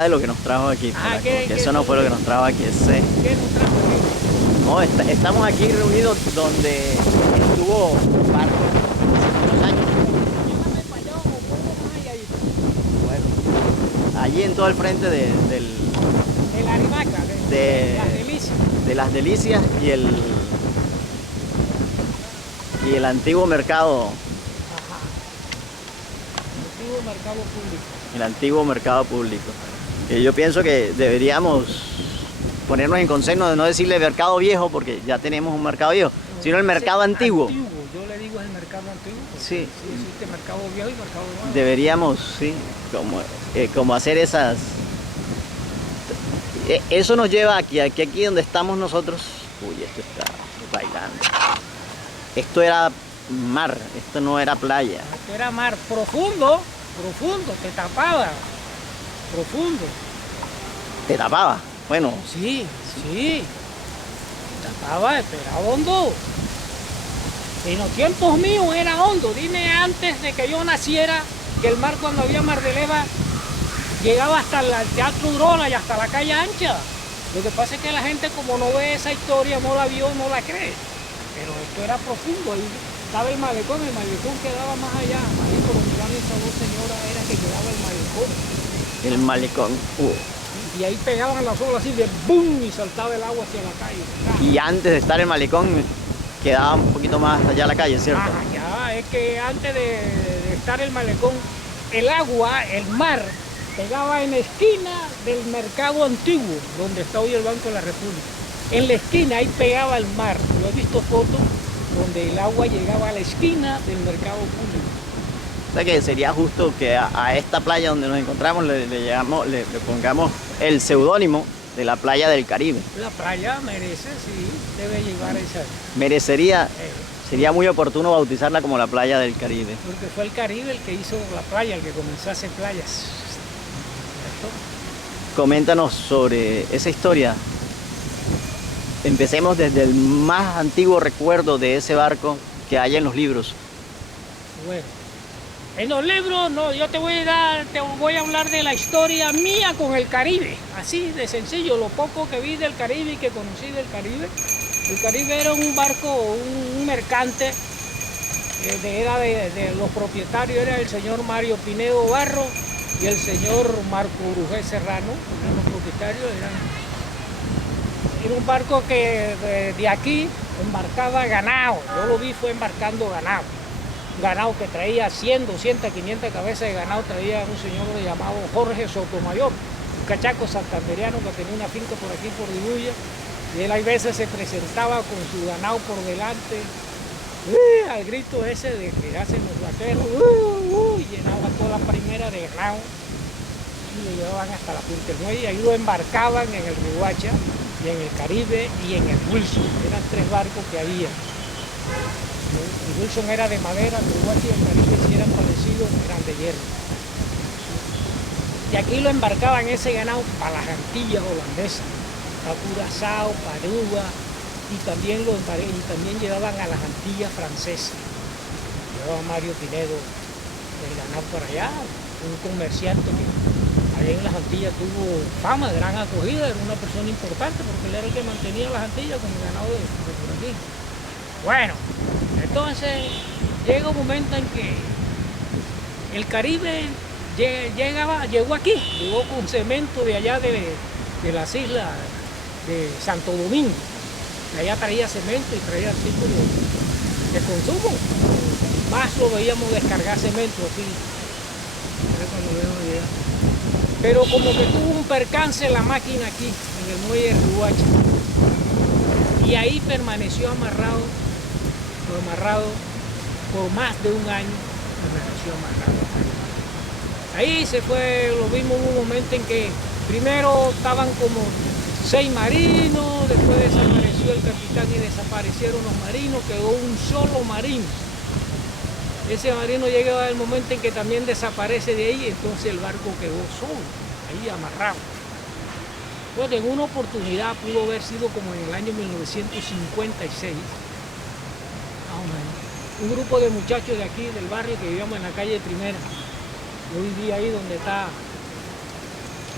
de lo que nos trajo aquí, porque eso no fue lo que nos trajo aquí, ese. ¿Qué nos trajo aquí? No, estamos aquí reunidos donde estuvo Barco hace muchos años. Llévame para allá o un poco más allá. Bueno, allí en todo el frente De la Arimaca, de de, las Delicias. de las Delicias y el antiguo mercado, Ajá. Antiguo mercado público. el antiguo mercado público. Yo pienso que deberíamos ponernos en consenso de no decirle mercado viejo, porque ya tenemos un mercado viejo, sino el mercado antiguo. Yo le digo el mercado antiguo. Sí. Sí existe mercado viejo y mercado nuevo. Deberíamos, sí, como hacer esas. Eso nos lleva aquí donde estamos nosotros. Uy, esto está bailando. Esto era mar, esto no era playa. Esto era mar profundo, te tapaba. Profundo. Te tapaba. Bueno, Sí. Tapaba, pero era hondo. En los tiempos míos era hondo. Dime antes de que yo naciera que el mar, cuando había mar de leva, llegaba hasta el Teatro Urona y hasta la calle Ancha. Lo que pasa es que la gente, como no ve esa historia, no la vio, no la cree. Pero esto era profundo. Ahí estaba el malecón quedaba más allá. Ahí por donde van esas dos señoras era que quedaba el malecón. el malecón. Y ahí pegaban las olas así de ¡bum! Y saltaba el agua hacia la calle. Y antes de estar el malecón, quedaba un poquito más allá la calle, ¿cierto? Ya, es que antes de estar el malecón, el agua, el mar, pegaba en la esquina del mercado antiguo, donde está hoy el Banco de la República. En la esquina ahí pegaba el mar. Yo he visto fotos donde el agua llegaba a la esquina del mercado público. O sea que sería justo que a esta playa donde nos encontramos le pongamos el seudónimo de la playa del Caribe. La playa merece, sí, debe llevar esa. Merecería, sería muy oportuno bautizarla como la playa del Caribe. Porque fue el Caribe el que hizo la playa, el que comenzó a hacer playas. Coméntanos sobre esa historia. Empecemos desde el más antiguo recuerdo de ese barco que hay en los libros. Bueno, en los libros no, yo te voy a hablar de la historia mía con el Caribe, así de sencillo, lo poco que vi del Caribe y que conocí del Caribe. El Caribe era un barco, un mercante, era de los propietarios, era el señor Mario Pinedo Barro y el señor Marco Urujé Serrano, eran los propietarios. Era un barco que de aquí embarcaba ganado. Yo lo vi, fue embarcando ganado. Ganado que traía 100, 200, 500 cabezas de ganado, traía un señor llamado Jorge Sotomayor, un cachaco santandereano que tenía una finca por aquí por Dibuya, y él a veces se presentaba con su ganado por delante, al grito ese de que hacen los vaqueros, y llenaba toda la primera de ganado y lo llevaban hasta la Punta del Muelle, y ahí lo embarcaban en el Riguacha y en el Caribe y en el Wilson. Eran tres barcos que había. El Wilson era de madera, el Riguacha y el Caribe sí eran parecidos, eran de hierro. Y aquí lo embarcaban ese ganado para las Antillas holandesas, para Curazao, para Aruba, y también llevaban a las Antillas francesas. Llevaba Mario Pinedo el ganado para allá, un comerciante que allá en las Antillas tuvo fama, gran acogida, era una persona importante porque él era el que mantenía las Antillas con el ganado de por aquí. Bueno, entonces llega un momento en que el Caribe llegó aquí, llegó con cemento de allá de las islas de Santo Domingo. De allá traía cemento y traía artículos de consumo. Más lo veíamos descargar cemento aquí. Pero como que tuvo un percance en la máquina aquí, en el muelle de Riguacha. Y ahí permaneció amarrado por más de un año, permaneció amarrado. Ahí se fue, lo vimos en un momento en que primero estaban como 6 marinos, después desapareció el capitán y desaparecieron los marinos, quedó un solo marino. Ese marino llega el momento en que también desaparece de ahí, entonces el barco quedó solo, ahí amarrado. Entonces, en una oportunidad pudo haber sido como en el año 1956, más o menos, un grupo de muchachos de aquí, del barrio, que vivíamos en la calle Primera. Yo vivía ahí donde está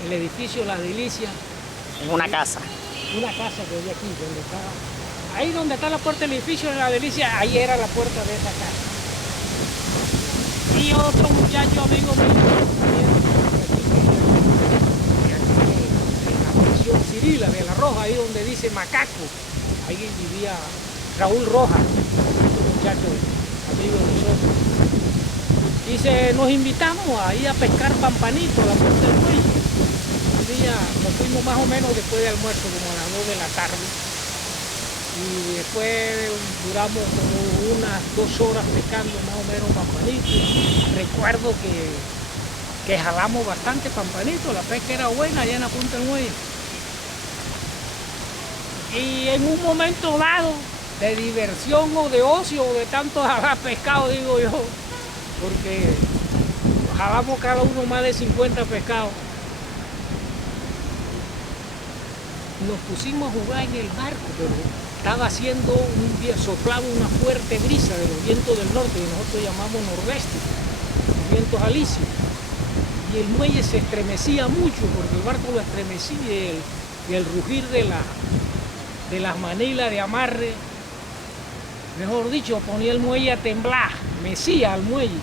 el edificio La Delicia. En una casa. Una casa que hay aquí, donde está, ahí donde está la puerta del edificio de La Delicia, ahí era la puerta de esa casa. Y otro muchacho amigo mío, también, en la prisión Cirila de La Roja, ahí donde dice Macaco, ahí vivía Raúl Rojas, otro muchacho amigo de nosotros. Y nos invitamos ahí a pescar pampanito a la puerta del muelle. Un día nos fuimos más o menos después de almuerzo, como a las 2 de la tarde. Y después duramos como unas 2 horas pescando más o menos pampanito. Recuerdo que jalamos bastante pampanito, la pesca era buena allá en la punta del muelle. Y en un momento dado de diversión o de ocio o de tanto jalar pescado, digo yo, porque jalamos cada uno más de 50 pescados. Nos pusimos a jugar en el barco, pero estaba haciendo soplaba una fuerte brisa de los vientos del norte, que nosotros llamamos nordeste, los vientos alisios. Y el muelle se estremecía mucho, porque el barco lo estremecía y el rugir de las manillas de amarre, mejor dicho, ponía el muelle a temblar, mecía al muelle,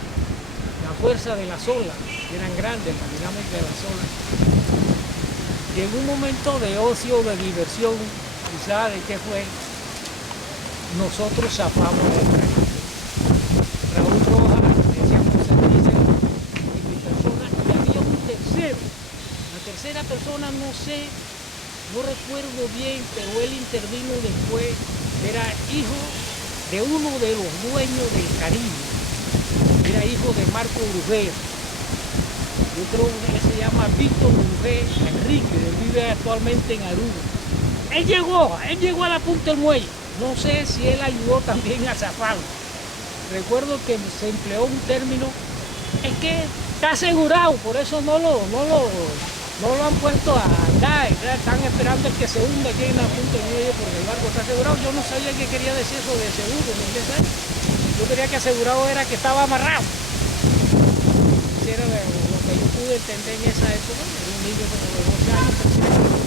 la fuerza de las olas, que eran grandes, la dinámica de las olas. Y en un momento de ocio, de diversión, quizá de qué fue, nosotros zafamos del Caribe. Raúl Rojas, decíamos dice, y mi persona, y había un tercero. La tercera persona no recuerdo bien, pero él intervino después, era hijo de uno de los dueños del Caribe, era hijo de Marco Urugea. Yo creo que él se llama Víctor Urugea Enrique, él vive actualmente en Aruba. Él llegó a la punta del muelle, no sé si él ayudó también a zafarlo. Recuerdo que se empleó un término, es que está asegurado, por eso no lo han puesto a andar, están esperando el que se hunda aquí en la punta del muelle porque el barco está asegurado. Yo no sabía qué quería decir eso de seguro, yo creía que asegurado era que estaba amarrado. Eso era lo que yo pude entender en esa época, era un niño como de 12 años, 13 años.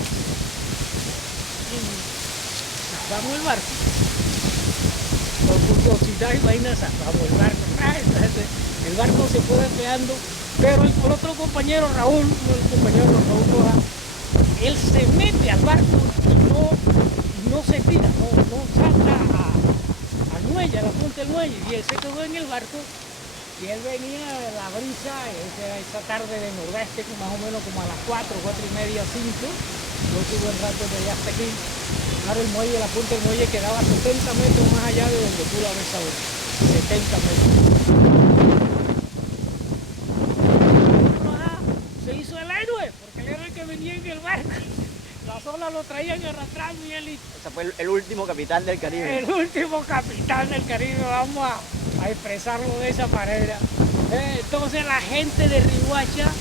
Y zafamos el barco. Por curiosidad y vaina zafamos el barco. El barco se fue despeando. Pero el otro compañero, Raúl Rojas, él se mete al barco y no se tira, no salta al muelle, a la punta del muelle. Y él se quedó en el barco y él venía de la brisa, esa tarde de nordeste, más o menos como a las 4 y media, 5. Yo tuve un rato de allá hasta aquí. Ahora el muelle, la punta del muelle quedaba 70 metros más allá de donde tú la ves ahora. 70 metros. Porque él era el que venía en el barco, las olas lo traían arrastrando y él... O sea, fue el último capitán del Caribe. El último capitán del Caribe, vamos a expresarlo de esa manera. Entonces la gente de Riguacha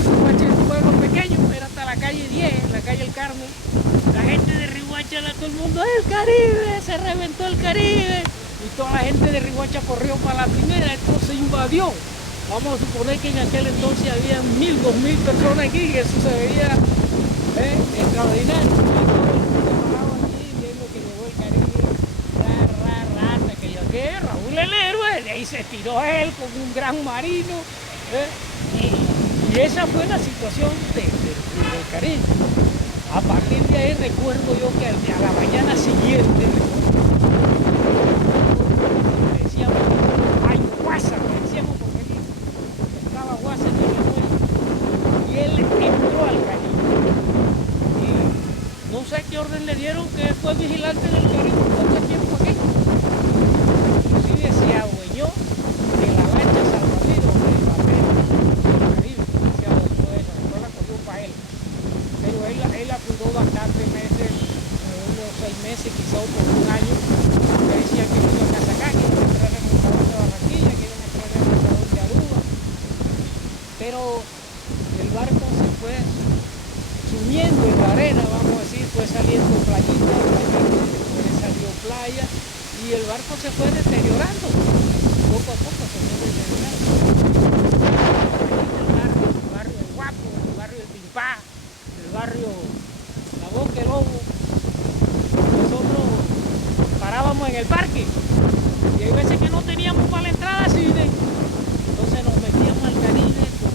es un pueblo pequeño, era hasta la calle 10, la calle El Carmen. La gente de Riguacha, todo el mundo, ¡el Caribe! Se reventó el Caribe. Y toda la gente de Riguacha corrió para la primera, esto se invadió. Vamos a suponer que en aquel entonces había 1000, 2000 personas aquí, que eso se veía extraordinario. Aquí viendo que llegó el Caribe, hasta que yo, ¿qué? Raúl el héroe, de ahí se tiró él con un gran marino. Y esa fue la situación del Caribe. A partir de ahí recuerdo yo que a la mañana siguiente, decíamos, ¡ay, guasa! Decíamos porque aquí estaba guasa en el muelle. Y él entró al Caribe. Y no sé qué orden le dieron, que fue vigilante del Caribe todo el tiempo aquí. Inclusive se adueñó de la lancha salvavidas, del papel del Caribe. Se adueñó de esa, después la cogió para él. Pero él la cuidó bastantes meses, unos 6 meses, quizá por un año. Me decían que iban a sacar, que iban a entrar en el Montador de Barranquilla, que iban a entrar en el Montador de Aruba. Pero el barco se fue sumiendo en la arena, vamos a decir, fue saliendo playita, después salió playa, y el barco se fue deteriorando. Poco a poco se fue deteriorando. El barrio El Guapo, el barrio El Pimpá, barrio La Boca del Lobo, nosotros parábamos en el parque y hay veces que no teníamos para la entrada al cine, entonces nos metíamos al Caribe con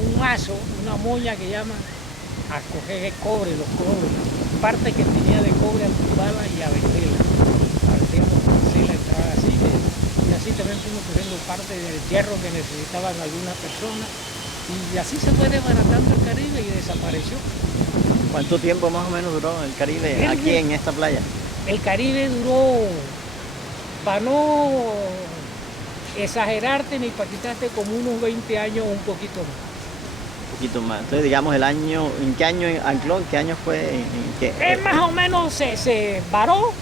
un mazo, una moña que llaman, a coger el cobre, los cobres, parte que tenía de cobre, a tumbarla y a venderla. Partíamos para hacer la entrada al cine y así también fuimos cogiendo parte del hierro que necesitaban algunas personas y así se fue desbaratando el Caribe y desapareció. ¿Cuánto tiempo más o menos duró el Caribe aquí en esta playa? El Caribe duró, para no exagerarte ni para quitarte, como unos 20 años o un poquito más. Un poquito más. Entonces, digamos, el año, ¿en qué año ancló? ¿En qué año fue? ¿En qué? Más o menos se varó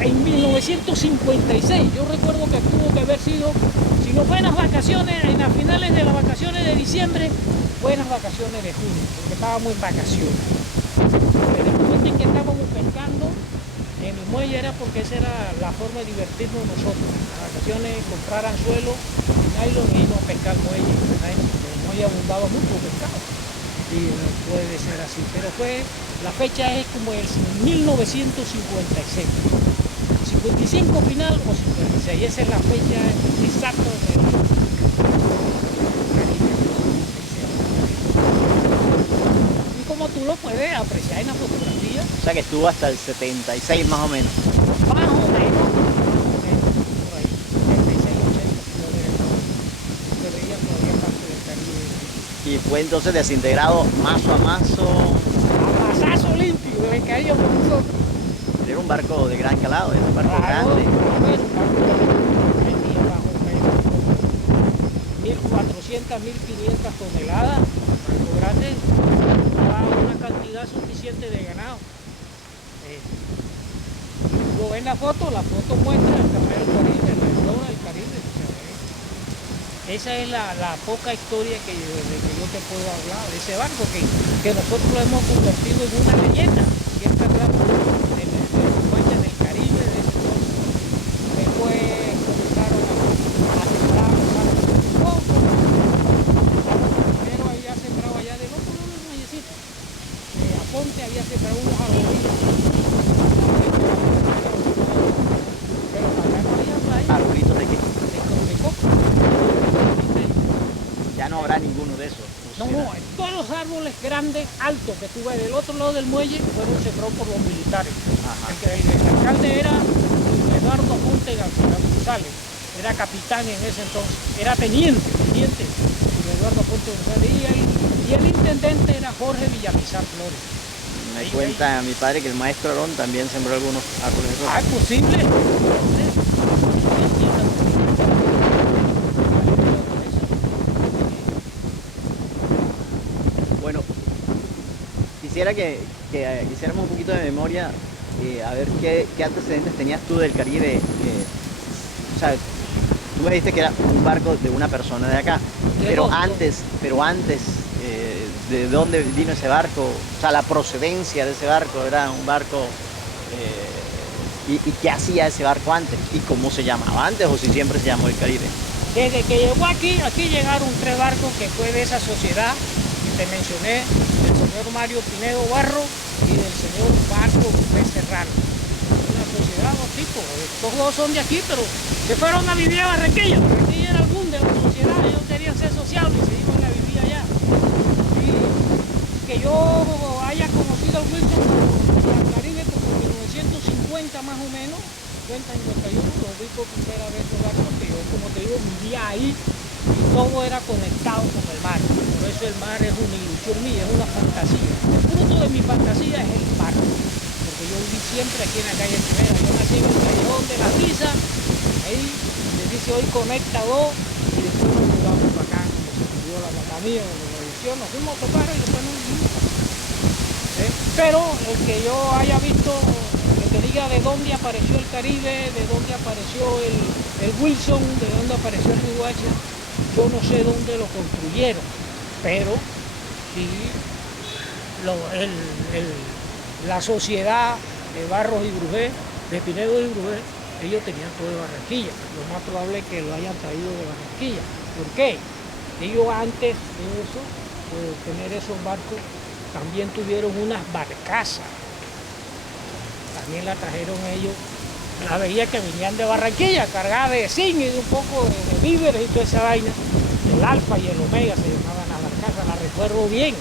en 1956. Yo recuerdo que tuvo que haber sido, si no fue en las vacaciones, en las finales de las vacaciones de diciembre, fue en las vacaciones de junio, porque estábamos en vacaciones. En el momento en que estábamos pescando en el muelle era porque esa era la forma de divertirnos nosotros. En las vacaciones comprar anzuelo, nylon y irnos a pescar al muelle. En el muelle abundaba mucho pescado y no puede ser así. Pero la fecha es como el 1956. 55 final o 56. Esa es la fecha exacta del Caribe. Y como tú lo puedes apreciar en la fotografía. O sea que estuvo hasta el 76 más o menos. Más o menos, por ahí, 76, 80, se veía todavía parte del Caribe. Y fue entonces desintegrado mazo a mazo. A masazo limpio, le caía por nosotros. Era un barco de gran calado, era un barco Claro, grande. es un barco que metía bajo peso, 1.400, 1.500 toneladas, barco grande, daba una cantidad suficiente de ganado. Lo ven la foto muestra el tamaño del Caribe, la flora del Caribe. Esa es la poca historia de que yo te puedo hablar de ese barco, que nosotros lo hemos convertido en una leyenda. Siempre hablamos de los muelles del Caribe, de ese entonces. Después comenzaron a sembrar los barcos de poco. Primero había sembrado allá del otro lado del muellecito. Aponte había sembrado unos arbolitos. Pero acá no había playa. ¿Arbolitos de qué? De coco. Ya no habrá ninguno de esos. No, todos los árboles grandes, altos que tú ves del otro lado del muelle fueron sembrados por los militares. El alcalde era Eduardo Ponte González, era capitán en ese entonces, era teniente Eduardo Ponte González y el intendente era Jorge Villamizar Flores. Me cuenta mi padre que el maestro Arón también sembró algunos árboles de Ah, es posible. Bueno, quisiera que hiciéramos un poquito de memoria, a ver qué antecedentes tenías tú del Caribe. O sea, tú me dijiste que era un barco de una persona de acá, pero antes, ¿de dónde vino ese barco? O sea, la procedencia de ese barco, era un barco... ¿Y qué hacía ese barco antes? ¿Y cómo se llamaba antes o si siempre se llamó el Caribe? Desde que llegó aquí llegaron 3 barcos que fue de esa sociedad que te mencioné, del señor Mario Pinedo Barro y del señor Marco Pérez Serrano. Una sociedad, dos tipos, estos dos son de aquí, pero se fueron a vivir a Barranquilla. Barranquilla era el boom de la sociedad, ellos querían ser sociables y se iban a vivir allá. Y que yo haya conocido al Wilson al Caribe por 1950 más o menos, 50, 51, lo vi por primera vez porque yo, como te digo, vivía ahí y todo era conectado con el mar. Por eso el mar es una ilusión mía, es una fantasía. El fruto de mi fantasía es el mar, porque yo viví siempre aquí en la calle Primera. Yo nací en el callejón de la Tiza, ahí se dice hoy Conecta 2, y después nos mudamos para acá, como se murió la mamá mía, la religión, nos fuimos a tocar y después nos vinimos. Pero el que yo haya visto, que diga de dónde apareció el Caribe, de dónde apareció el Wilson, de dónde apareció el Riguacha, yo no sé dónde lo construyeron, pero sí la sociedad de Barros y Brujé, de Pinedo y Brujé, ellos tenían todo de Barranquilla. Lo más probable es que lo hayan traído de Barranquilla. ¿Por qué? Ellos antes de eso tener esos barcos, también tuvieron unas barcazas, también la trajeron ellos. La veía que venían de Barranquilla, cargadas de zinc y de un poco de víveres y toda esa vaina. El Alfa y el Omega se llamaban las barcazas, las recuerdo bien.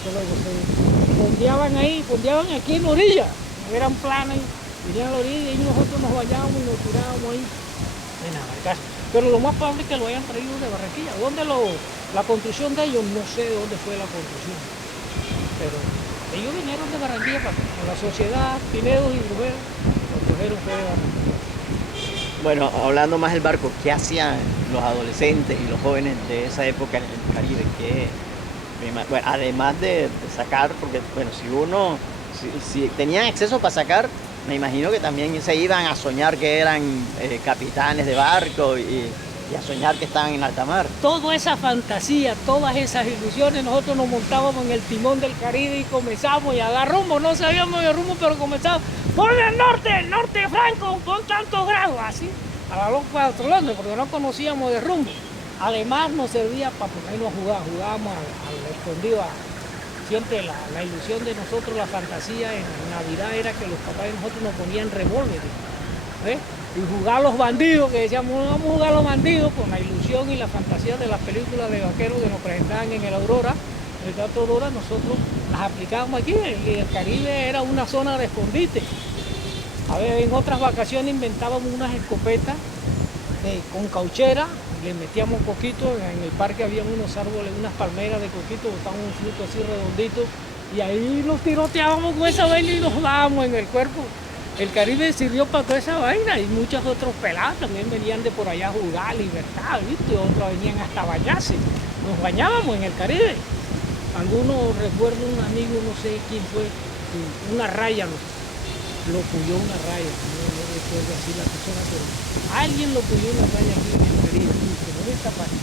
Luego se fondeaban ahí, fondeaban aquí en la orilla, eran planas, venían a la orilla y nosotros nos bañábamos y nos tirábamos ahí en la barcaza. Pero lo más probable es que lo hayan traído de Barranquilla. La construcción de ellos, no sé de dónde fue la construcción, pero ellos vinieron de Barranquilla para acá. Con la sociedad, Pinedos y Brujeros, los Brujeros fue de Barranquilla. Bueno, hablando más del barco, ¿qué hacían los adolescentes y los jóvenes de esa época en el Caribe? Bueno, además de sacar, porque bueno, si tenían acceso para sacar, me imagino que también se iban a soñar que eran capitanes de barco y a soñar que estaban en alta mar. Toda esa fantasía, todas esas ilusiones, nosotros nos montábamos en el timón del Caribe y comenzamos y a dar rumbo, no sabíamos el rumbo, pero comenzamos, por el norte Franco, con tantos grados, así, a la loca patrolando, porque no conocíamos de rumbo. Además nos servía para ponernos a jugar, jugábamos al escondido. Siempre la ilusión de nosotros, la fantasía en Navidad era que los papás de nosotros nos ponían revólveres, ¿ves? Y jugar a los bandidos, que decíamos, no vamos a jugar a los bandidos, con la ilusión y la fantasía de las películas de vaqueros que nos presentaban en el Aurora, el Teatro Aurora, nosotros las aplicábamos aquí, y el Caribe era una zona de escondite. A ver, en otras vacaciones inventábamos unas escopetas con cauchera, le metíamos coquito, en el parque había unos árboles, unas palmeras de coquito, botábamos un fruto así redondito, y ahí nos tiroteábamos con esa vaina y nos dábamos en el cuerpo. El Caribe sirvió para toda esa vaina y muchos otros pelados también venían de por allá a jugar, Libertad, ¿viste? Otros venían hasta bañarse. Nos bañábamos en el Caribe. Algunos, recuerdo un amigo, no sé quién fue, una raya lo puyó una raya, no recuerdo así la persona, pero alguien lo puyó una raya aquí en el Caribe, en esta parte.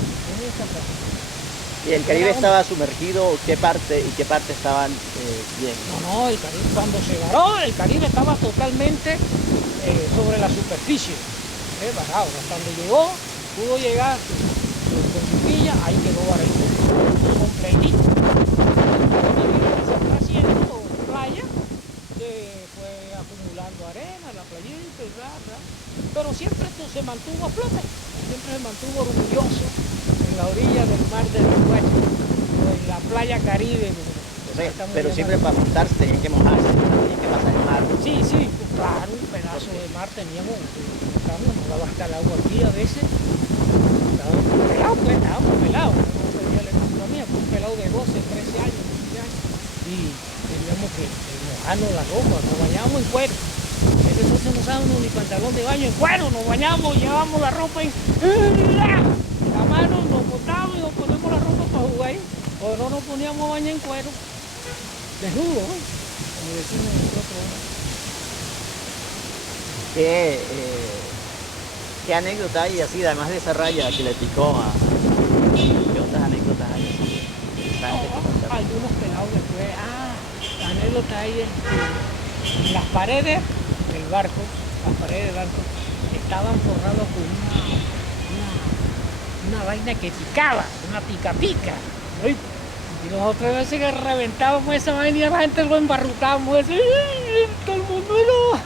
¿Y el Caribe estaba sumergido? ¿Qué parte estaban bien? No, el Caribe, cuando se varó, el Caribe estaba totalmente sobre la superficie, varado. Hasta donde llegó, pudo llegar con Chiquilla, ahí quedó varado, completito. Se fue haciendo playa, se fue acumulando arena, la playita, pero siempre se mantuvo a flote, siempre se mantuvo orgulloso en la orilla del mar del Uruguay, en la playa Caribe. Pero siempre para montarse tenían que mojarse, tenían que pasar el mar. Sí, pues claro, un pedazo de mar teníamos, nos daba hasta el agua aquí a veces. Estábamos pelados, no tenía la estatura mía, fue un pelado de 12, 13 años, 15 años. Y teníamos que mojarnos la ropa, nos bañábamos en cuero. Entonces no usábamos ni pantalón de baño, en cuero, nos bañábamos, llevábamos la ropa en la mano, nos botábamos y nos ponemos la ropa para jugar ahí. O no nos poníamos a bañar en cuero, desnudo, ¿no? Como decimos nosotros. ¿Qué anécdota hay así, además de esa raya que le picó qué otras anécdotas hay así? Algunos pelados después, la anécdota hay es que las paredes del barco, estaban forradas con una vaina que picaba, una pica. Y nosotros a veces que reventábamos esa vaina y a la gente lo embarrutábamos, todo el mundo no,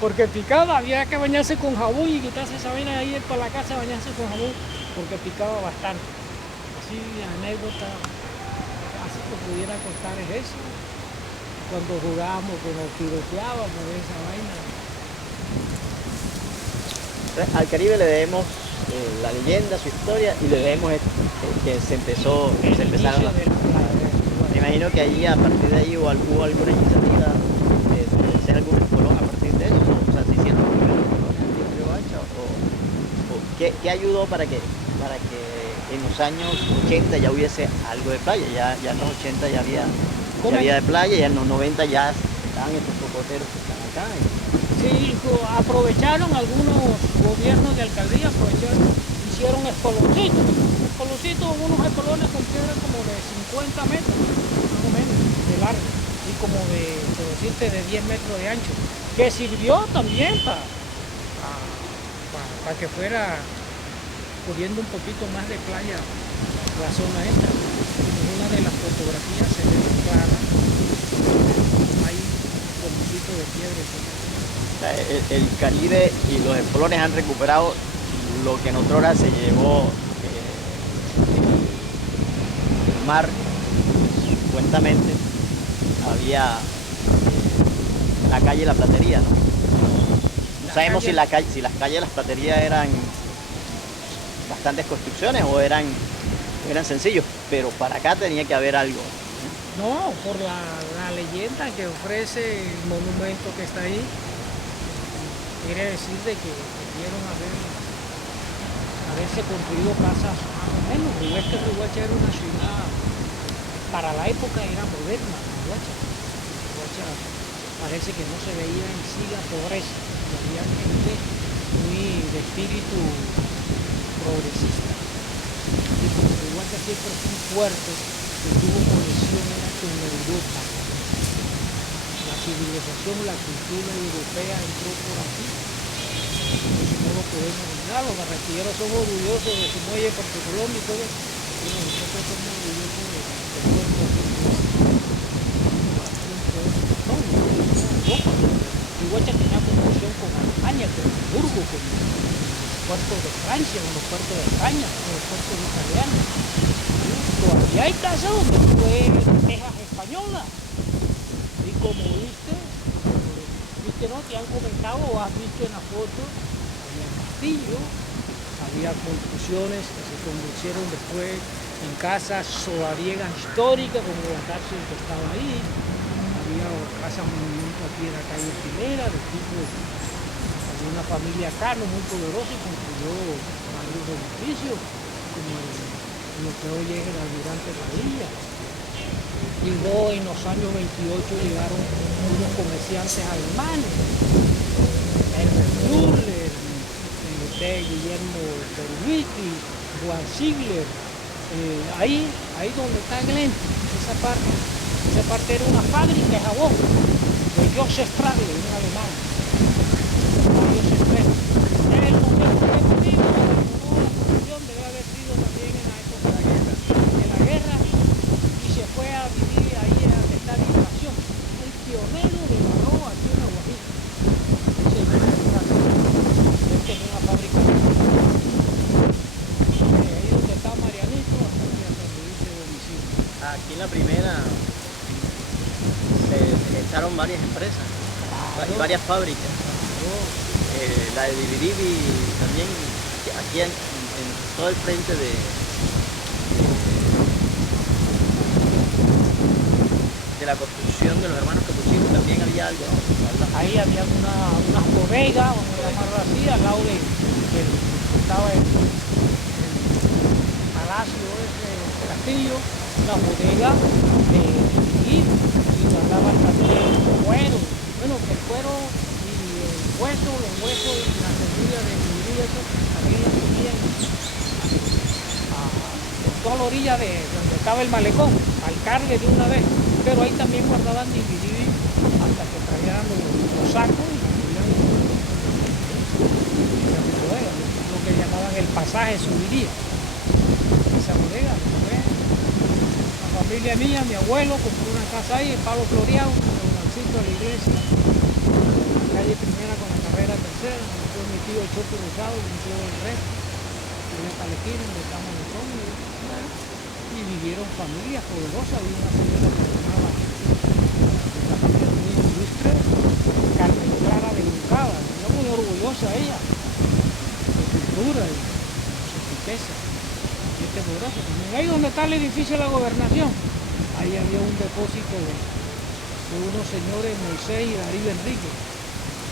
porque picaba, había que bañarse con jabón y quitarse esa vaina y ir para la casa a bañarse con jabón, porque picaba bastante. Así, anécdota, así que pudiera contar es eso, cuando jugábamos, cuando tiroteábamos esa vaina. Al Caribe le debemos la leyenda, su historia, y le debemos que se empezaron. Me imagino que allí, a partir de ahí, hubo alguna iniciativa de hacer algún espolón a partir de eso, o sea, se hicieron los primeros espolones aquí en Río Hacha, o ¿qué ayudó para que en los años 80 ya hubiese algo de playa? Ya en los 80 ya había de playa, ya en los 90 ya estaban estos cocoteros que están acá. Sí, aprovecharon algunos gobiernos de alcaldía, hicieron espoloncitos, unos espolones con piedra como de 50 metros, más o menos, de largo, y como de 10 metros de ancho, que sirvió también para que fuera poniendo un poquito más de playa la zona esta. En una de las fotografías se ve clara, hay un bomboncito de piedra. O sea, el Caribe y los exploradores han recuperado lo que en otrora se llevó el mar. Supuestamente había la calle La Platería, ¿no? No sabemos si las calles de las platerías eran bastantes construcciones o eran sencillos, pero para acá tenía que haber algo. No, por la leyenda que ofrece el monumento que está ahí, quiere decir de que debieron haberse construido casas más o menos. Igual que Riohacha era una ciudad, para la época era moderna, Riohacha parece que no se veía en sí la pobreza, y había gente muy de espíritu progresista. Y como Riohacha siempre fue un puerto que tuvo conexión era con Europa. La civilización, la cultura europea entró por aquí. Entonces no lo podemos olvidar. Los barranquilleros son orgullosos de su muelle Puerto Colombia y todo eso. Pero nosotros somos orgullosos del puerto de Europa. Riohacha tenía conexión con Alemania, con Hamburgo, con los puertos de Francia, con los puertos de España, con los puertos italianos. Todavía hay casas donde tú ves tejas españolas. Y como viste, no te han comentado o has visto en la foto, había castillos, había construcciones que se convirtieron después en casas solariegas históricas, como la cárcel que estaba ahí. Había casas monumento aquí en la calle Primera, de tipo, había una familia cano muy poderosa y construyó varios edificios, como lo que hoy es el Almirante Padilla. Llegó en los años 28, llegaron unos comerciantes alemanes, Herbert Müller, Guillermo Berlucchi, Juan Ziegler, ahí donde está Glen, esa parte era una fábrica de jabón de Josef Stradler, un alemán. Josef Stradler. El concepto que digo, la construcción debe haber sido también en la época de la guerra y se fue a vivir ahí a esta invasión. El pionero de la ropa aquí en Aguajita. Él tenía una fábrica de ahí donde está Marianito, hasta aquí hasta donde dice domicilio. Aquí en la primera se echaron varias empresas, varias fábricas. La de Viviribi también, aquí en todo el frente de la construcción de los hermanos capuchinos también había algo, ¿no? Ahí había unas bodegas, vamos a llamarlo así, al lado de estaba el palacio ese, el castillo, una bodega de y guardaban también cuero. Bueno, que el cuero y los huesos y la cebolla de vivir eso, también las ponían por toda la orilla de donde estaba el malecón, al cargue de una vez. Pero ahí también guardaban dividir hasta que traían los sacos y subían lo que llamaban el pasaje subiría. Esa bodega, la familia mía, mi abuelo compró una casa ahí, en Palo Floreado, con el bancito de la iglesia, en la calle Primera con la carrera tercera, después mi tío Choco Rosado, compró el resto, en esta esquina donde estamos nosotros. Y vivieron familias poderosas, había una señora que se llamaba la familia muy ilustre, Carmen Clara de Lucada, era muy orgullosa ella, de su cultura y su riqueza, gente poderosa. Ahí donde está el edificio de la gobernación, ahí había un depósito de unos señores Moisés y Darío Enrique.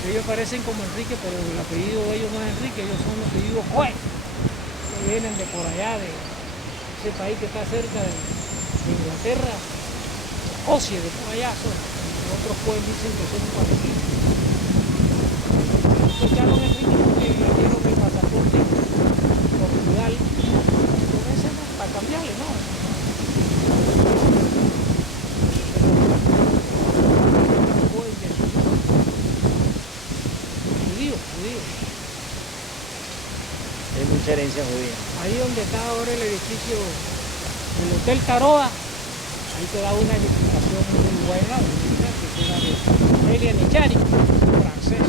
Ellos parecen como Enrique, pero el apellido de ellos no es Enrique, ellos son los apellidos Juez, que vienen de por allá, de ese país que está cerca de Inglaterra, Escocia, de por allá son. Otros pueden dicen que son palestinos. Escucharon el Enrique porque le dieron el pasaporte Portugal, con ese no, para cambiarle, ¿no? Judío. Hay mucha herencia judía. Ahí donde está ahora el edificio el Hotel Caroa, ahí te da una explicación muy buena, que era de Elia Nichari, francés.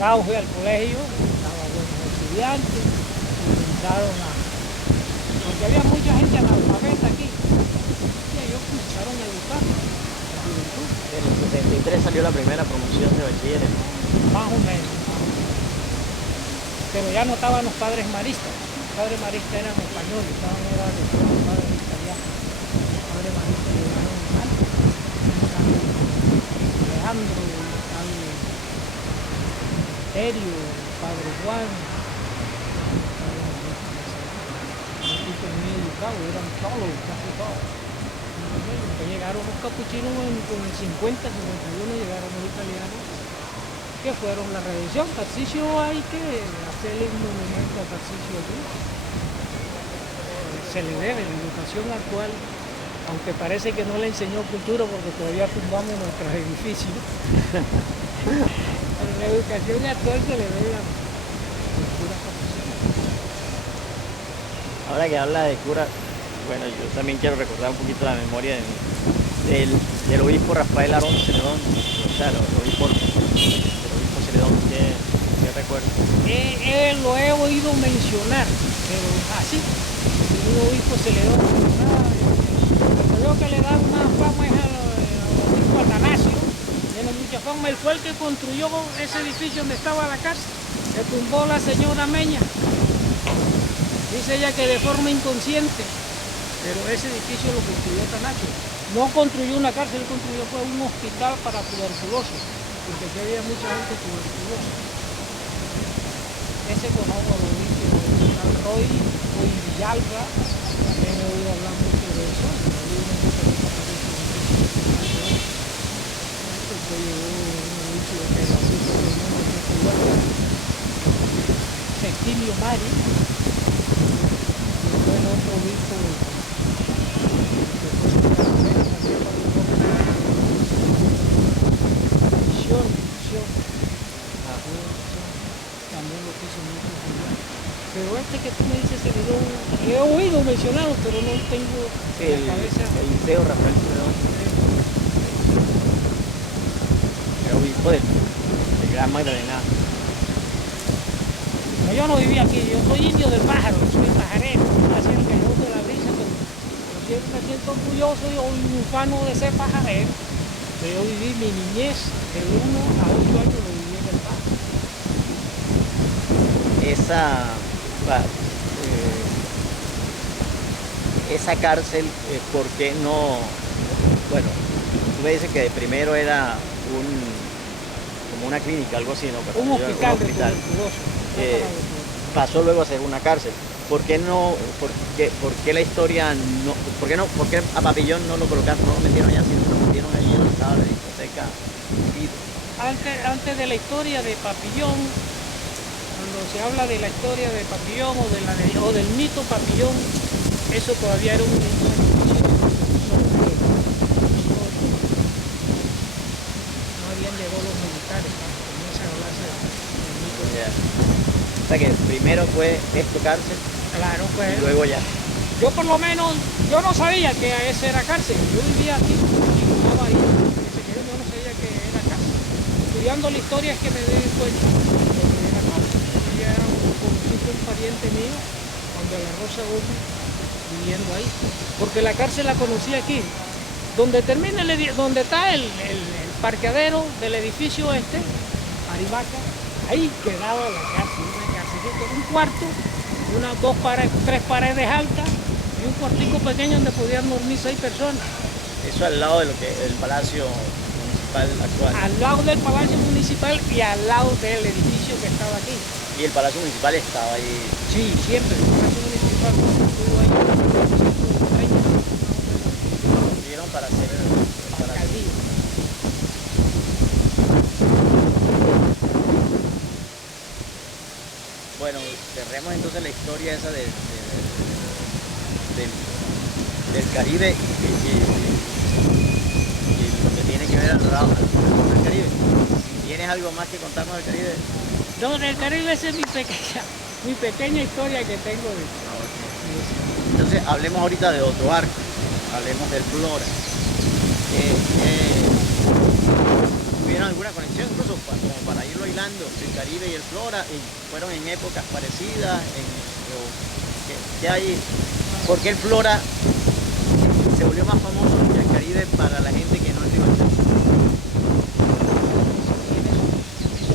Auge al colegio, estaba buenos estudiantes, comenzaron a, porque había mucha gente analfabeta aquí, y ellos comenzaron a educar la juventud. En el 73 salió la primera promoción de bachilleres, ¿no? Más o menos. Pero ya no estaban los padres maristas. Los padres maristas eran españoles, estaban los padres italianos. Los padres maristas llegaron antes. Alejandro, Terio, Padre Juan, muy educados, eran todos, casi todos. Que llegaron los capuchinos con el 50, 51, llegaron los italianos, que fueron la redención. Tarcisio, hay que hacerle un monumento a Tarcisio aquí. Se le debe la educación actual, aunque parece que no le enseñó cultura porque todavía tumbamos nuestros edificios. La educación actual se le debe a cultura capuchina. Ahora que habla de cura, bueno, yo también quiero recordar un poquito la memoria del obispo Rafael Arón Celedón, o sea, el obispo Celedón, ¿qué recuerdo? Lo he oído mencionar, pero así, el obispo Celedón, creo que le da una fama al obispo Atanasio. Tiene mucha fama. Él fue el que construyó ese edificio donde estaba la cárcel, que tumbó la señora Meña. Dice ella que de forma inconsciente, pero ese edificio lo construyó Atanasio. No construyó una cárcel, construyó fue un hospital para tuberculosis, porque aquí había mucha gente tuberculosa. Ese conozco lo dice Roy Villalba, también he oído hablar mucho de eso. Cecilio Mari, fue el otro obispo también lo quiso mucho. Pero este que tú me dices, Celedón, he oído mencionado, pero no tengo en la cabeza. El liceo Rafael Celedón. Era obispo del Gran Magdalena. No, yo no vivía aquí, yo soy indio del pájaro, soy pajarero, nací en el Callao de la Brisa, pero siempre me siento orgulloso y ufano de ser pajarero. Yo viví mi niñez de 1 a 8 años, lo viví en el pájaro. Esa cárcel, ¿por qué no? Bueno, tú me dices que primero era como una clínica, algo así, ¿no? Pero Un hospital de tuberculosos. Pasó luego a ser una cárcel. ¿Por qué no? ¿Por qué la historia no? ¿Por qué a Papillón no lo colocaron, no lo metieron allá, sino lo metieron allí donde estaba la discoteca? Antes de la historia de Papillón, cuando se habla de la historia de Papillón o del mito Papillón, eso todavía era un mito. No habían llegado los militares cuando comienza a hablarse del mito. O sea que primero fue esto cárcel, Claro, pues. y luego ya. Yo por lo menos, yo no sabía que ese era cárcel. Yo vivía aquí, estaba ahí. Yo no sabía que era cárcel. Estudiando la historia es que me di cuenta de que era cárcel. Yo era un pariente mío, cuando la Rosa Gómez, viviendo ahí. Porque la cárcel la conocí aquí. Donde termina donde está el parqueadero del edificio Arivaca, ahí quedaba la cárcel, una cárcel, un cuarto, tres paredes altas y un cuartico pequeño donde podían dormir 6 personas. Eso al lado de lo que el Palacio Municipal. municipal actual. Al lado del Palacio Municipal y al lado del edificio que estaba aquí. Y el Palacio Municipal estaba ahí. Sí, siempre, el Palacio Municipal estuvo ahí 130, Dieron para hacer el palacio. alcaldía. Bueno, cerremos entonces la historia esa del Caribe y lo que tiene que ver al lado del Caribe. ¿Tienes algo más que contarnos del Caribe? No, del Caribe esa es mi pequeña historia que tengo de Entonces hablemos ahorita de otro barco, hablemos del Flora. ¿Tuvieron alguna conexión incluso como para irlo hilando, el Caribe y el Flora? Y ¿fueron en épocas parecidas? ¿Qué hay? ¿Por qué el Flora se volvió más famoso que el Caribe para la gente que no es ribanchera? tiene su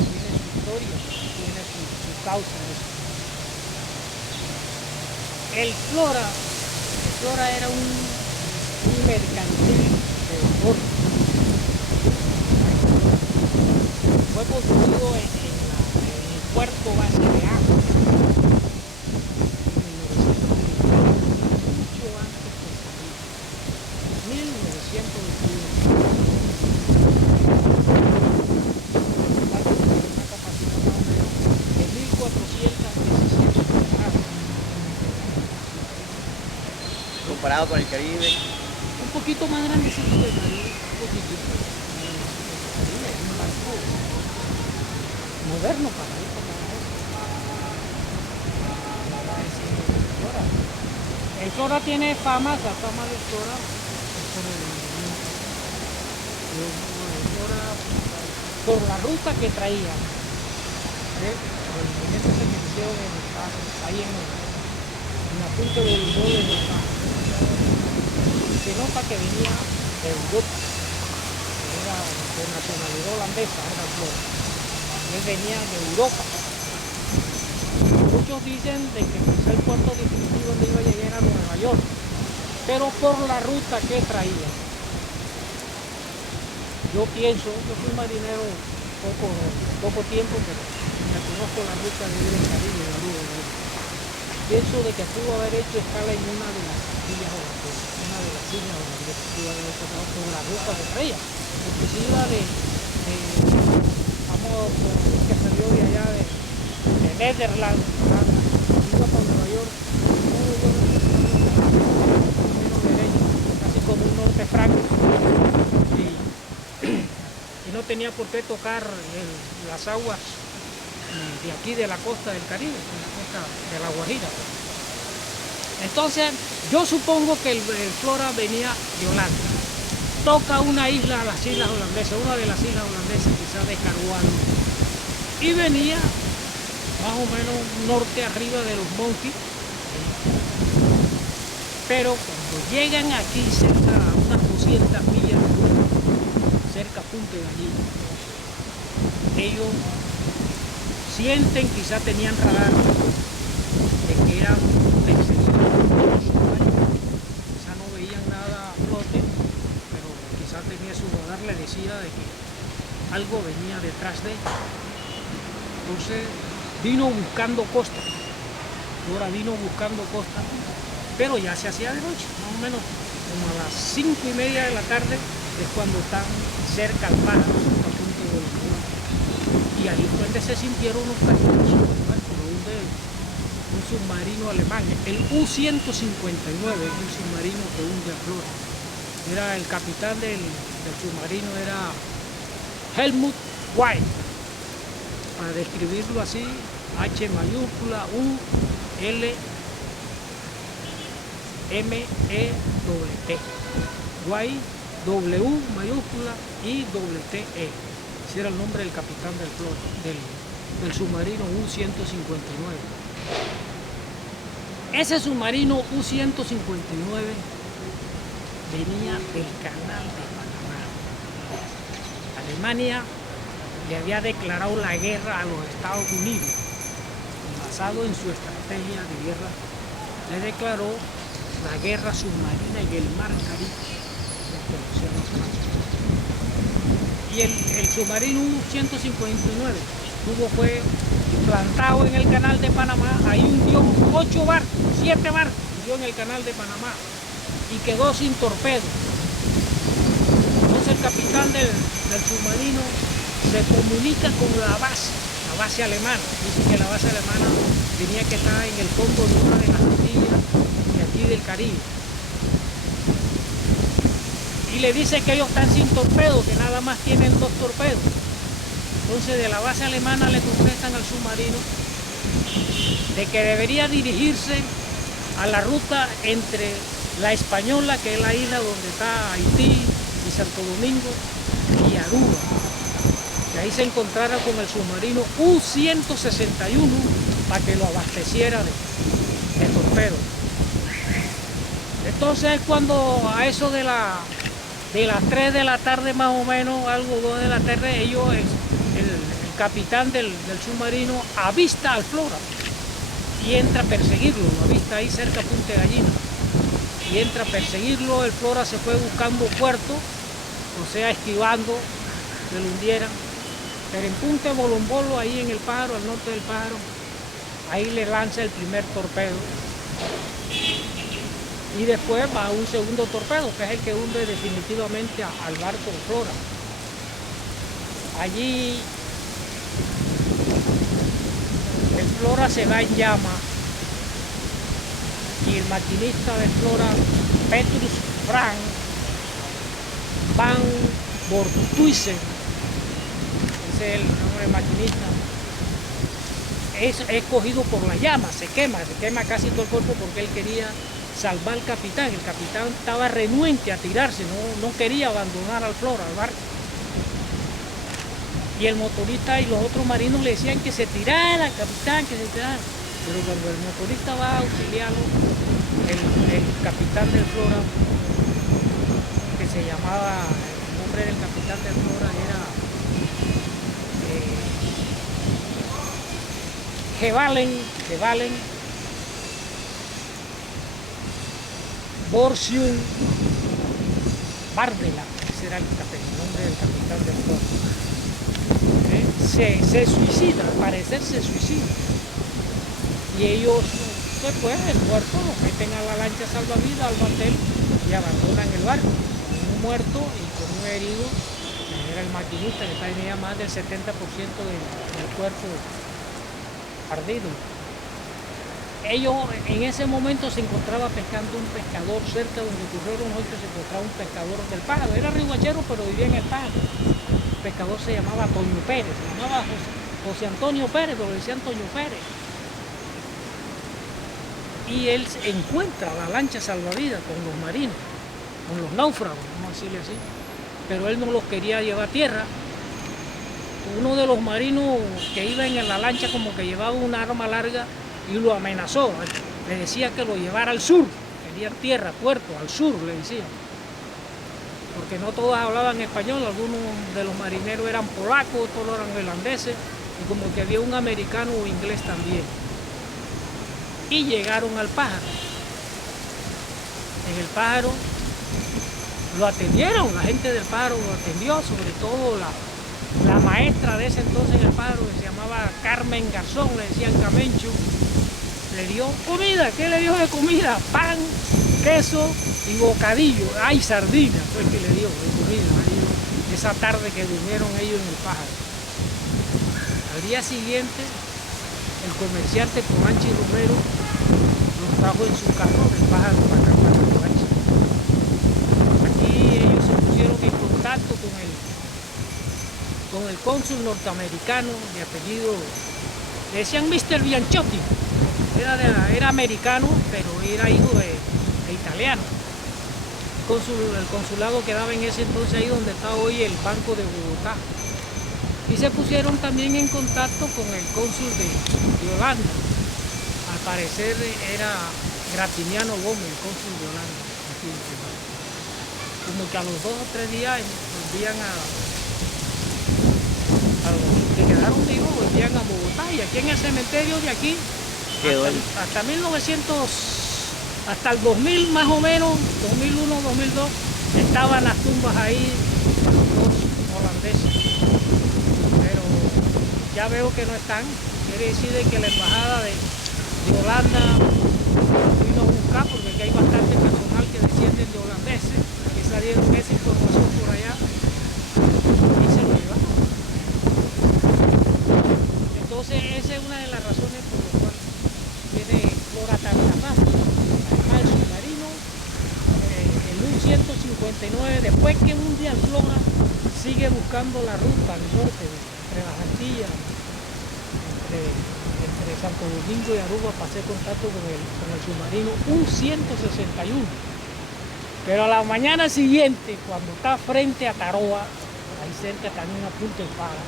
historia, tiene su causa. Eso. El Flora era un mercantil de oro. Fue construido en el puerto base de Agua en 1921, mucho antes que salir. 1921. Una capacidad más o menos de 1.417 toneladas. Comparado con el Caribe, Un poquito más grandecito que el Caribe, un poquitito. El Caribe es un barco moderno para la época de eso. El Flora tiene fama, la fama del Flora es por el movimiento. El Flora, por la ruta que traía, por el movimiento ese que hicieron en el paso, ahí en la punta del sol en el paso. Se nota que venía de Europa, era de nacionalidad holandesa, era el Flora. Él venía de Europa. Muchos dicen de que quizá el puerto definitivo donde iba a llegar a Nueva York, pero por la ruta que traía. Yo pienso, yo fui marinero poco tiempo, pero me conozco la ruta de ir en Caribe, de Aruba, pienso de que pudo haber hecho escala en una de las islas holandesas, pudo haber pasado por la ruta que traía, porque si iba que salió de allá de Netherlands, iba para Nueva York, menos derecho, casi como un norte franco, y no tenía por qué tocar las aguas de aquí de la costa del Caribe, de la costa de la Guajira. Entonces, yo supongo que el Flora venía de Holanda. Toca una isla, las islas holandesas, una de las islas holandesas, quizás de Caruana, y venía más o menos norte arriba de los Monkeys, pero cuando llegan aquí cerca a unas 200 millas de Cuba, cerca a Punta Gallina, ellos sienten, quizás tenían radar de que eran un exceso, quizás no veían nada a flote, pero quizás tenía su radar, le decía de que algo venía detrás de ellos. Entonces vino buscando costa, ahora vino buscando costa, pero ya se hacía de noche, más o menos como a las 5:30 de la tarde es cuando están cerca al mar, cerca a Punta de los Montes. Y ahí fue donde se sintieron unos cañonazos, un submarino alemán, el U-159, un submarino que hunde a Flora. Era el capitán del submarino, era Helmut White. Para describirlo así, H mayúscula, U, L, M, E, T. White, W mayúscula, I, T, E. Ese era el nombre del capitán del Flora, del submarino U-159. Ese submarino U-159 venía del canal de Panamá. Alemania le había declarado la guerra a los Estados Unidos, y basado en su estrategia de guerra, le declaró la guerra submarina en el mar Caribe, del Océano Atlántico. Y el submarino U-159 fue plantado en el canal de Panamá. Ahí hundió 8 barcos, 7 barcos hundió en el canal de Panamá y quedó sin torpedo. Entonces el capitán del submarino se comunica con la base alemana. Dice que la base alemana tenía que estar en el fondo de una de las Antillas de aquí del Caribe. Y le dice que ellos están sin torpedo, que nada más tienen 2 torpedos. Entonces de la base alemana le contestan al submarino de que debería dirigirse a la ruta entre la Española, que es la isla donde está Haití y Santo Domingo, y Aruba. Y ahí se encontrara con el submarino U-161 para que lo abasteciera de torpedos. Entonces cuando a eso de las 3 de la tarde más o menos, algo 2 de la tarde, el capitán del submarino avista al Flora y entra a perseguirlo, lo avista ahí cerca de Punta Gallina y entra a perseguirlo. El Flora se fue buscando puerto, o sea, esquivando que lo hundieran, pero en Punta Bolombolo, ahí en el Pájaro, al norte del Pájaro, ahí le lanza el primer torpedo y después va un segundo torpedo, que es el que hunde definitivamente al barco Flora. Allí el Flora se va en llama y el maquinista del Flora, Petrus Frank van Bortuisen, ese es el nombre del maquinista, es escogido por la llama, se quema casi todo el cuerpo porque él quería salvar al capitán. El capitán estaba renuente a tirarse, no quería abandonar al Flora, al barco. Y el motorista y los otros marinos le decían que se tirara, capitán, que se tirara. Pero cuando el motorista va a auxiliarlo, el capitán del Flora, que se llamaba, el nombre del capitán del Flora era Gevalen Borsium Bardela, ese era el nombre del capitán del Flora. Se suicida, al parecer se suicida. Y ellos, después el muerto lo meten a la lancha salvavidas, al mantel, y abandonan el barco, con un muerto y con un herido, que era el maquinista, que tenía más del 70% del cuerpo ardido. Ellos en ese momento se encontraba pescando un pescador cerca donde ocurrieron los hechos, se encontraba un pescador del Pájaro, era rihuachero pero vivía en el Pájaro. El pescador se llamaba Toño Pérez, se llamaba José Antonio Pérez, pero le decían Toño Pérez. Y él encuentra la lancha salvavidas con los marinos, con los náufragos, vamos a decirle así, pero él no los quería llevar a tierra. Uno de los marinos que iba en la lancha como que llevaba un arma larga y lo amenazó, le decía que lo llevara al sur, querían tierra, puerto, al sur le decían, porque no todos hablaban español, algunos de los marineros eran polacos, todos eran holandeses, y como que había un americano o inglés también. Y llegaron al Pájaro. En el Pájaro lo atendieron, la gente del Pájaro lo atendió, sobre todo la maestra de ese entonces en el Pájaro, que se llamaba Carmen Garzón, le decían Camencho, le dio comida. ¿Qué le dio de comida? Pan, queso y bocadillo. ¡Ay, sardina! Fue el que le dio de comida esa tarde que durmieron ellos en el Pájaro. Al día siguiente, el comerciante Comanche Romero los trajo en su carro del Pájaro para acá, para Comanche. Aquí ellos se pusieron en contacto con el cónsul norteamericano de apellido, le decían Mr. Bianchotti, era americano, pero era hijo de italiano. El consulado quedaba en ese entonces ahí donde está hoy el Banco de Bogotá. Y se pusieron también en contacto con el cónsul de Holanda. Al parecer era Gratiniano Gómez, el cónsul de Holanda. Como que a los 2 o 3 días volvían a los que quedaron vivos, volvían a Bogotá, y aquí en el cementerio de aquí, hasta 1900, hasta el 2000 más o menos, 2001, 2002, estaban las tumbas ahí de los dos holandeses. holandeses, pero ya veo que no están. Quiere decir de que la embajada de Holanda vino a buscar, porque aquí hay bastante personal que descienden de holandeses, que salieron esa información por allá y se lo llevaron. Entonces esa es una de las razones por las cuales tiene Flora tan fama. Además el submarino, el U-159, después que un día Flora sigue buscando la ruta al norte, entre las Antillas, entre Santo Domingo y Aruba, para hacer contacto con el submarino U-161. Pero a la mañana siguiente, cuando está frente a Taroa, ahí cerca también a Punta Espada,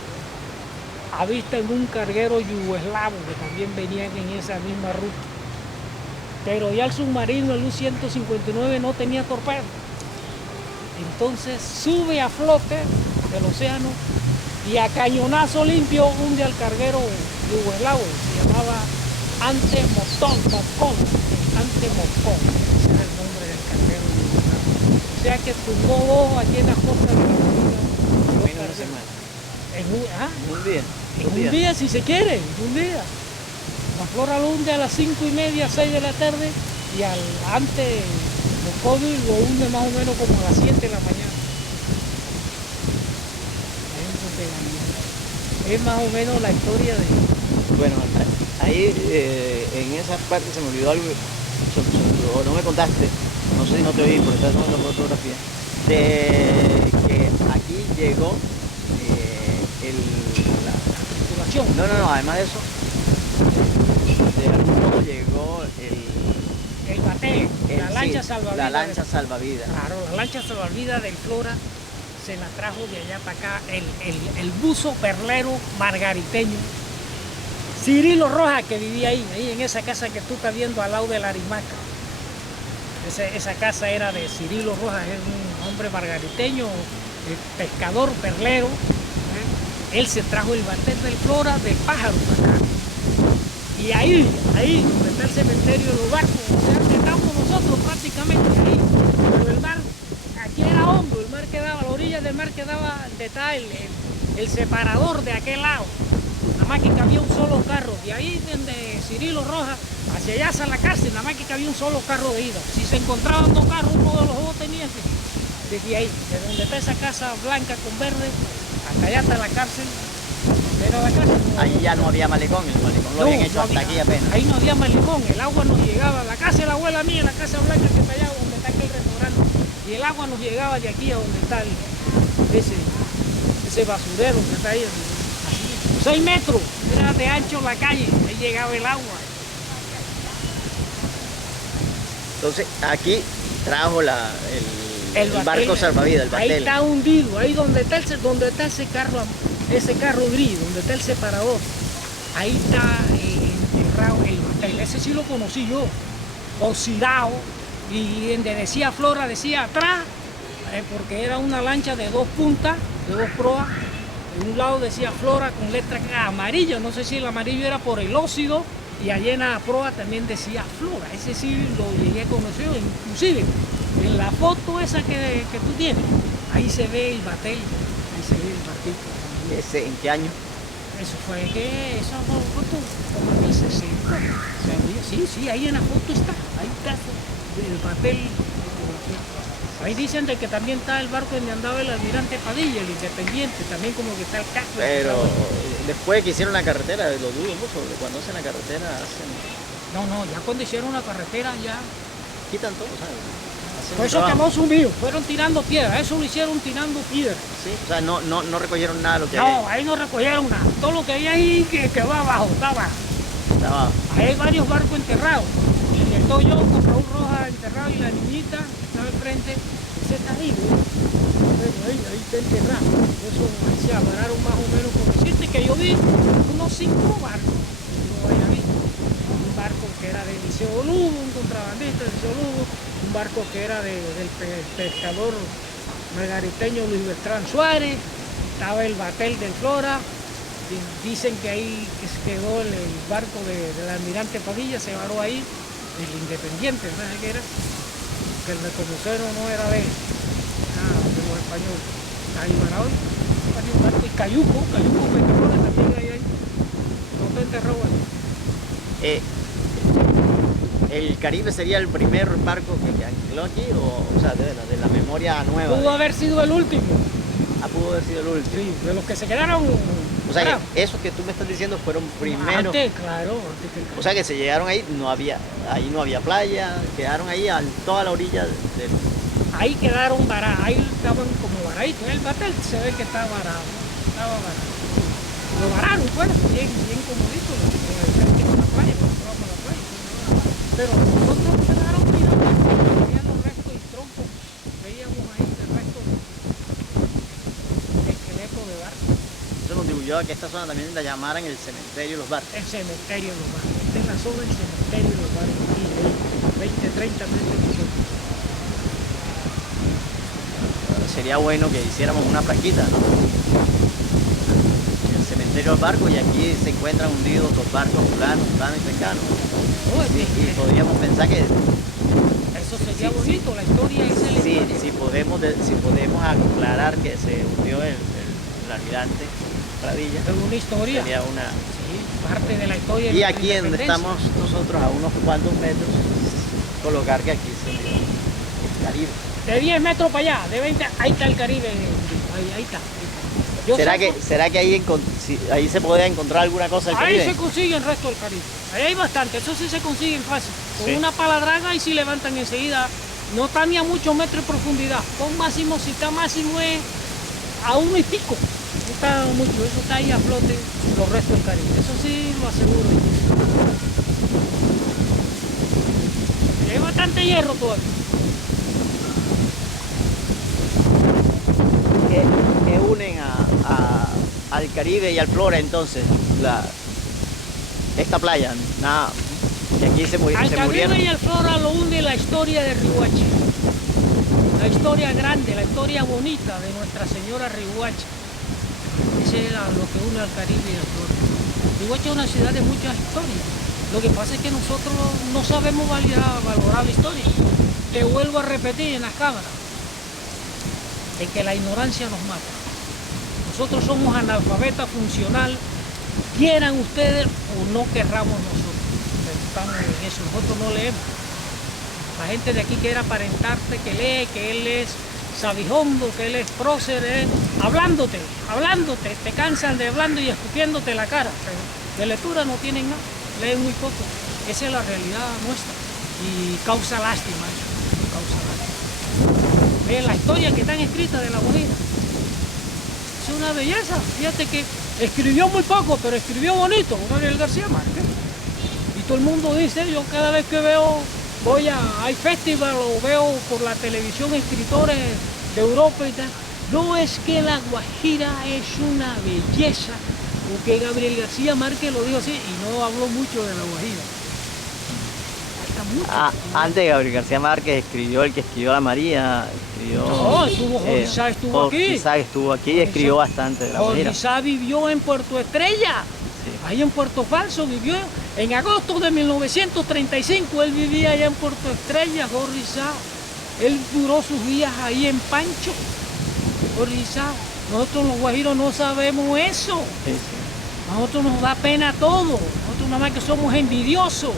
avistan un carguero yugoslavo que también venían en esa misma ruta. Pero ya el submarino, el U-159, no tenía torpedo. Entonces sube a flote del océano y a cañonazo limpio hunde al carguero yugoslavo. Se llamaba Ante Moscón. Ante Moscón, ese es el nombre del carguero yugoslavo. O sea que tumbó dos aquí en la costa de la Florida. Una semana. Un día. un día, si se quiere, un día. La Flora lo hunde a las 5:30, 6 de la tarde, y al Ante Moscón lo hunde más o menos como a las 7 de la mañana. Es más o menos la historia de... Bueno, ahí en esa parte se me olvidó algo, o no me contaste, no sé si no te oí porque estás tomando fotografía, de que aquí llegó la circulación. No, además de eso, de algún modo llegó El batel, la lancha salvavidas. La lancha salvavidas. Claro, la lancha salvavidas del Flora se la trajo de allá para acá el buzo perlero margariteño Cirilo Rojas, que vivía ahí en esa casa que tú estás viendo al lado de la Arimaca. Esa casa era de Cirilo Rojas, es un hombre margariteño, pescador perlero. Él se trajo el batel del Flora de Pájaro para acá. Y ahí donde está el cementerio de los barcos, o sea, donde estamos nosotros prácticamente ahí. Pero el mar, aquí era hondo, el mar quedaba, a la orilla del mar quedaba donde está el separador de aquel lado. Nada más que cabía un solo carro. De ahí donde Cirilo Rojas, hacia allá hacia la cárcel, nada más que cabía un solo carro de ida. Si se encontraban dos carros, uno de los dos tenía que, desde ahí, de donde está esa casa blanca con verde, hasta allá está la cárcel. Pero la cárcel ahí ya no había malecón, el malecón lo habían hecho hasta aquí apenas. Ahí no había malecón, el agua nos llegaba. La casa de la abuela mía, la casa blanca que está allá donde está aquel restaurante. Y el agua nos llegaba de aquí a donde está ese basurero que está ahí. Así, 6 metros, era de ancho la calle, ahí llegaba el agua. Entonces aquí trajo el barco salvavidas, el batel. Ahí está hundido, ahí donde está ese carro gris, donde está el separador, ahí está enterrado el batel. Ese sí lo conocí yo, oxidado, y donde decía Flora, decía atrás, porque era una lancha de 2 puntas, de 2 proas. De un lado decía Flora con letra amarilla, no sé si el amarillo era por el óxido, y allá en la proa también decía Flora. Ese sí lo llegué a conocer, inclusive en la foto esa que tú tienes, ahí se ve el batel, ahí se ve el batel. ¿En qué año? Eso fue que, esa foto, como en el 60. Sí, ahí en la foto está, ahí está el batel. Ahí dicen de que también está el barco donde andaba el almirante Padilla, el Independiente, también como que está el casco. Pero después que hicieron la carretera, lo dudo mucho, porque cuando hacen la carretera hacen... No, ya cuando hicieron la carretera ya... Quitan todo, ¿sabes? Por eso quedó sumido, fueron tirando piedra, eso lo hicieron tirando piedra. Sí, o sea, no recogieron nada de lo que había. No, ahí no recogieron nada, todo lo que había ahí quedó abajo, está abajo. Ahí hay varios barcos enterrados. Estoy yo con Raúl Rojas enterrado y la niñita que estaba enfrente, ese está ahí, ahí está enterrado. Eso ahí se amarraron más o menos, por decirte que yo vi unos 5 barcos. Yo había visto un barco que era de Liceo Lugo, un contrabandista de Liceo Lugo, un barco que era del pescador margariteño Luis Bertrán Suárez, estaba el batel del Flora. Dicen que ahí quedó el barco del almirante Padilla, se varó ahí, el Independiente, no sé qué era, que el reconocero no era de él, de los españoles, ahí varado. Bueno, hay un barco. Y Cayuco Petroleras también hay ahí. No está enterrado ahí. ¿El Caribe sería el primer barco que ancló aquí? O sea, de la memoria nueva. Pudo haber sido el último. Pudo haber sido el último. Sí, de los que se quedaron. O sea, que esos que tú me estás diciendo fueron primeros. Antes, claro, antes que el Caribe. O sea, que se llegaron ahí, ahí no había playa, quedaron ahí a toda la orilla Ahí quedaron varados, ahí estaban como varaditos. El batel se ve que estaba varado. Lo vararon, pues, bien comodito, frente a la playa, cuando estábamos en la playa. Pero nosotros quedaron mirando, veían los restos y troncos, veíamos ahí el resto de esqueleto de barco. Eso contribuyó a que esta zona también la llamaran el cementerio de los barcos. El cementerio de los barcos. Esta es la zona del cementerio de los barcos, aquí, 20, 30 metros de nosotros. Sería bueno que hiciéramos una plaquita, ¿no? El cementerio del barco, y aquí se encuentran hundidos los barcos fulano y pecano. Y podríamos pensar que eso sería bonito, la historia es la historia. Si podemos aclarar que se hundió el almirante Pradilla, Es una historia. sería una... Sí, parte de la historia. Y aquí donde estamos nosotros, a unos cuantos metros, colocar que aquí se hundió el Caribe. De 10 metros para allá, de 20, ahí está el Caribe. Ahí está. ¿Será que ahí se podría encontrar alguna cosa del Caribe? Ahí se consigue el resto del Caribe. Ahí hay bastante, eso sí se consiguen fácil. Con una paladraga y si levantan enseguida. No está ni a muchos metros de profundidad. Con máximo, si está máximo es a 1 y pico. No está mucho, eso está ahí a flote los restos del Caribe. Eso sí lo aseguro. Hay bastante hierro todavía. Que unen al Caribe y al Flora entonces esta playa, nada, que aquí se Al murieron. Caribe y al Flora lo une la historia de Riohacha, la historia grande, la historia bonita de Nuestra Señora Riohacha. Ese era lo que une al Caribe y al Flora. Riohacha es una ciudad de muchas historias. Lo que pasa es que nosotros no sabemos valorar la historia. Te vuelvo a repetir en las cámaras, de que la ignorancia nos mata. Nosotros somos analfabetas funcional, quieran ustedes o no querramos nosotros. Estamos en eso, nosotros no leemos. La gente de aquí quiere aparentarte que lee, que él es sabijondo, que él es prócer, hablándote, te cansan de hablando y escupiéndote la cara. De lectura no tienen nada, leen muy poco. Esa es la realidad nuestra y causa lástima eso, causa lástima. Ve la historia que están escritas de La Guajira. Es una belleza. Fíjate que escribió muy poco, pero escribió bonito, Gabriel García Márquez. Y todo el mundo dice, yo cada vez que hay festival o veo por la televisión escritores de Europa y tal, no es que La Guajira es una belleza, porque Gabriel García Márquez lo dijo así y no habló mucho de La Guajira. Antes de Gabriel García Márquez escribió el que escribió La María, Jorizá estuvo aquí. Jorizá estuvo aquí y escribió bastante de La Guajira. Jorizá vivió en Puerto Estrella, ahí en Puerto Falso vivió. En agosto de 1935 él vivía allá en Puerto Estrella, Jorizá. Él duró sus días ahí en Pancho, Jorizá. Nosotros los guajiros no sabemos eso. Nosotros nos da pena todo. Nosotros nada más que somos envidiosos.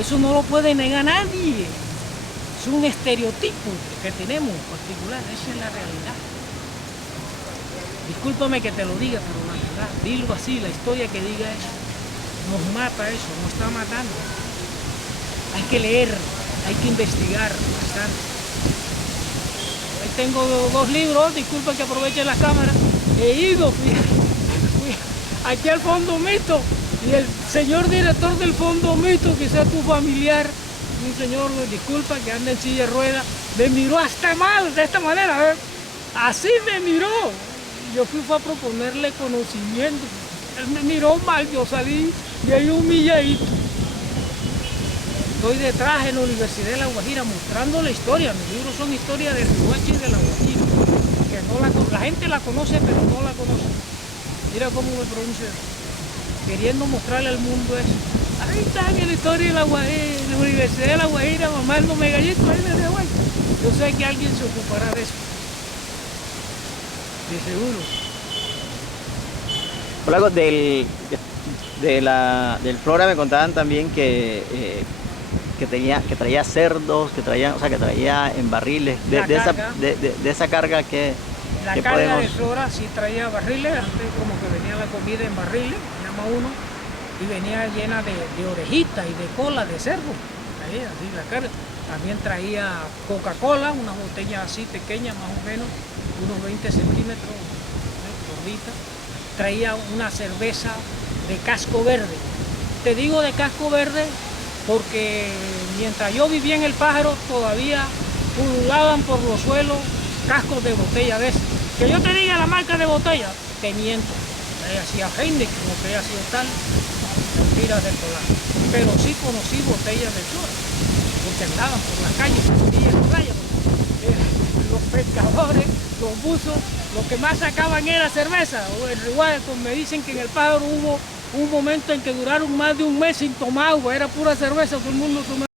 Eso no lo puede negar nadie. Es un estereotipo que tenemos particular. Esa es la realidad. Discúlpame que te lo diga, pero la verdad, dilo así, la historia que diga eso. Nos mata eso, nos está matando. Hay que leer, hay que investigar bastante. Ahí tengo 2 libros, disculpa que aproveche la cámara. He ido, fui aquí al Fondo Mito. Y el señor director del Fondo Mito, que sea tu familiar, un señor, disculpa, que anda en silla de ruedas, me miró hasta mal, de esta manera, así me miró. Yo fui a proponerle conocimiento. Él me miró mal, yo salí de ahí humilladito. Estoy detrás en la Universidad de La Guajira mostrando la historia. Mis libros son historia de Riohacha y de La Guajira. Que no la gente la conoce, pero no la conoce. Mira cómo me pronuncia. Queriendo mostrarle al mundo eso. Ahí está en la historia de La Guajira, en la Universidad de La Guajira, mamándome gallitos ahí de Riohacha. Yo sé que alguien se ocupará de eso. De seguro. Luego del Flora me contaban también que traía cerdos, o sea, que traía en barriles. De esa carga La que carga podemos... de Flora sí traía barriles, antes como que venía la comida en barriles, llama uno, y venía llena de orejitas y de cola de cerdo. Ahí, así la carga. También traía Coca-Cola, una botella así pequeña, más o menos, unos 20 centímetros, gordita. Traía una cerveza de casco verde. Te digo de casco verde porque mientras yo vivía en El Pájaro todavía pululaban por los suelos cascos de botella de esas. Que yo te diga la marca de botella, te miento. Hacía Heineken, como que haya sido tal, mentiras del polar. Pero sí conocí botellas de Flora, porque andaban por la calle, por la playa. Los pescadores, los buzos, lo que más sacaban era cerveza. Igual, me dicen que en El Pájaro hubo un momento en que duraron más de un mes sin tomar agua, era pura cerveza, todo el mundo tomaba.